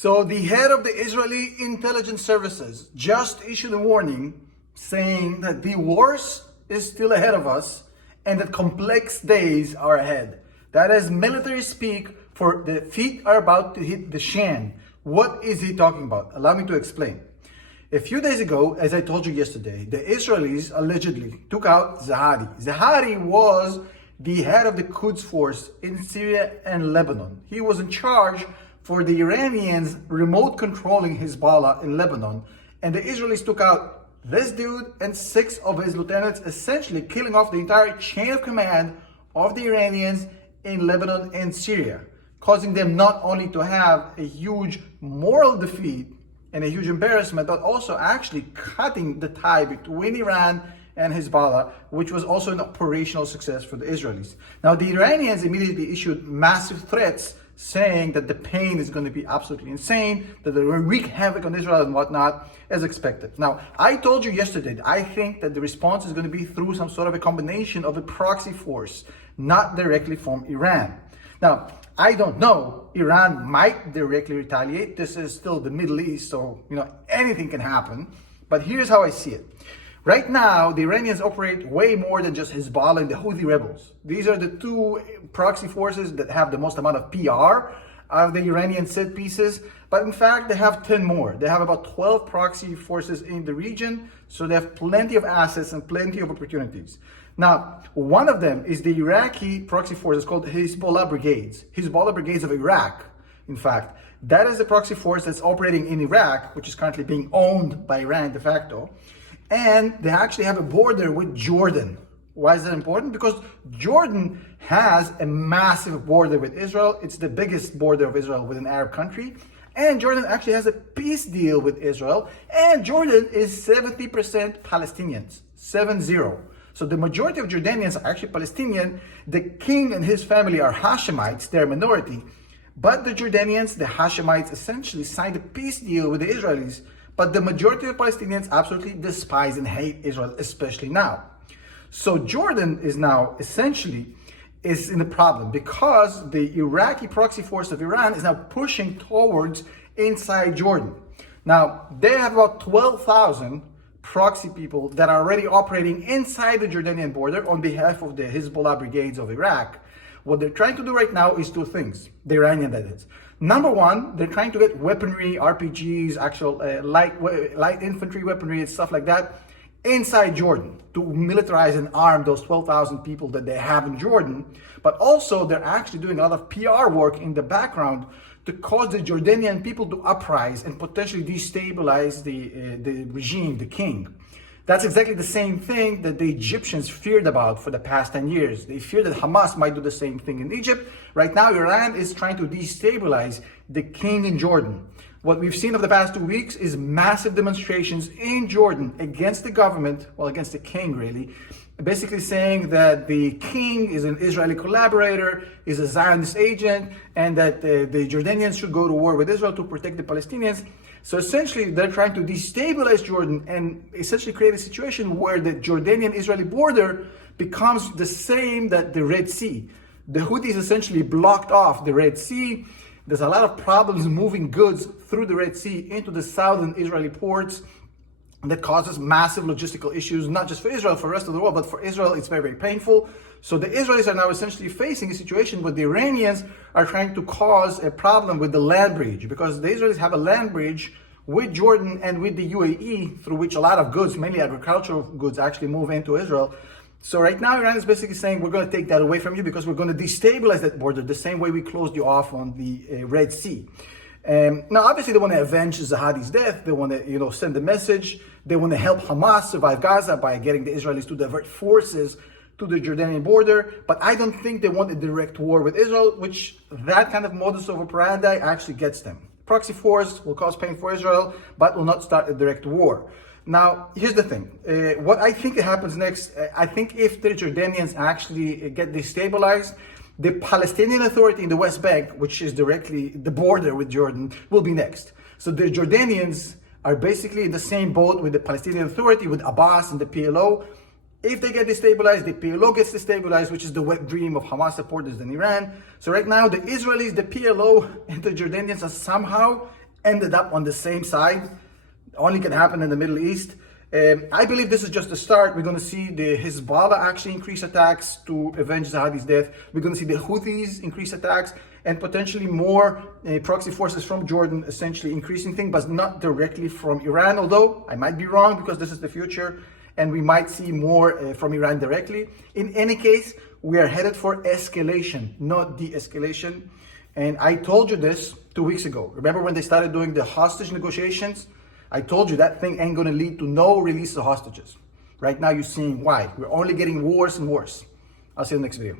So the head of the Israeli intelligence services just issued a warning saying that the worst is still ahead of us and that complex days are ahead. That is military speak for the feet are about to hit the shan. What is he talking about? Allow me to explain. A few days ago, as I told you yesterday, the Israelis allegedly took out Zahari. Zahari was the head of the Quds force in Syria and Lebanon. He was in charge for the Iranians remote controlling Hezbollah in Lebanon. And the Israelis took out this dude and 6 of his lieutenants, essentially killing off the entire chain of command of the Iranians in Lebanon and Syria, causing them not only to have a huge moral defeat and a huge embarrassment, but also actually cutting the tie between Iran and Hezbollah, which was also an operational success for the Israelis. Now, the Iranians immediately issued massive threats saying that the pain is going to be absolutely insane, that they will wreak havoc on Israel and whatnot, as expected. Now, I told you yesterday that I think that the response is going to be through some sort of a combination of a proxy force, not directly from Iran. Now, I don't know. Iran might directly retaliate. This is still the Middle East, so anything can happen. But here's how I see it. Right now, the Iranians operate way more than just Hezbollah and the Houthi rebels. These are the 2 proxy forces that have the most amount of PR of the Iranian set pieces. But in fact, they have 10 more. They have about 12 proxy forces in the region. So they have plenty of assets and plenty of opportunities. Now, one of them is the Iraqi proxy force. It's called Hezbollah Brigades. Hezbollah Brigades of Iraq, in fact. That is the proxy force that's operating in Iraq, which is currently being owned by Iran de facto. And they actually have a border with Jordan. Why is that important? Because Jordan has a massive border with Israel. It's the biggest border of Israel with an Arab country. And Jordan actually has a peace deal with Israel. And Jordan is 70% Palestinians, 7-0. So the majority of Jordanians are actually Palestinian. The king and his family are Hashemites, they're a minority. But the Jordanians, the Hashemites, essentially signed a peace deal with the Israelis. But the majority of Palestinians absolutely despise and hate Israel, especially now. So Jordan is now essentially in the problem because the Iraqi proxy force of Iran is now pushing towards inside Jordan. Now, they have about 12,000 proxy people that are already operating inside the Jordanian border on behalf of the Hezbollah brigades of Iraq. What they're trying to do right now is 2 things, the Iranian that is. Number one, they're trying to get weaponry, RPGs, actual light infantry weaponry and stuff like that inside Jordan to militarize and arm those 12,000 people that they have in Jordan. But also they're actually doing a lot of PR work in the background to cause the Jordanian people to uprise and potentially destabilize the regime, the king. That's exactly the same thing that the Egyptians feared about for the past 10 years. They feared that Hamas might do the same thing in Egypt. Right now, Iran is trying to destabilize the king in Jordan. What we've seen over the past 2 weeks is massive demonstrations in Jordan against the government, well, against the king really, basically saying that the king is an Israeli collaborator, is a Zionist agent, and that the Jordanians should go to war with Israel to protect the Palestinians. So essentially, they're trying to destabilize Jordan and essentially create a situation where the Jordanian-Israeli border becomes the same that the Red Sea. The Houthis essentially blocked off the Red Sea. There's a lot of problems moving goods through the Red Sea into the southern Israeli ports. That causes massive logistical issues, not just for Israel, for the rest of the world, but for Israel, it's very, very painful. So the Israelis are now essentially facing a situation where the Iranians are trying to cause a problem with the land bridge, because the Israelis have a land bridge with Jordan and with the UAE, through which a lot of goods, mainly agricultural goods, actually move into Israel. So right now, Iran is basically saying, we're going to take that away from you because we're going to destabilize that border the same way we closed you off on the Red Sea. Now, obviously, they want to avenge Zahadi's death. They want to, send a message. They want to help Hamas survive Gaza by getting the Israelis to divert forces to the Jordanian border. But I don't think they want a direct war with Israel, which that kind of modus operandi actually gets them. Proxy force will cause pain for Israel, but will not start a direct war. Now, here's the thing. What I think happens next, I think if the Jordanians actually get destabilized, the Palestinian Authority in the West Bank, which is directly the border with Jordan, will be next. So the Jordanians are basically in the same boat with the Palestinian Authority, with Abbas and the PLO. If they get destabilized, the PLO gets destabilized, which is the wet dream of Hamas supporters in Iran. So right now, the Israelis, the PLO, and the Jordanians are somehow ended up on the same side. Only can happen in the Middle East. I believe this is just the start. We're going to see the Hezbollah actually increase attacks to avenge Zahadi's death. We're going to see the Houthis increase attacks, and potentially more proxy forces from Jordan essentially increasing things, but not directly from Iran, although I might be wrong because this is the future and we might see more from Iran directly. In any case, we are headed for escalation, not de-escalation. And I told you this 2 weeks ago. Remember when they started doing the hostage negotiations? I told you that thing ain't gonna lead to no release of hostages. Right now you're seeing why. We're only getting worse and worse. I'll see you in the next video.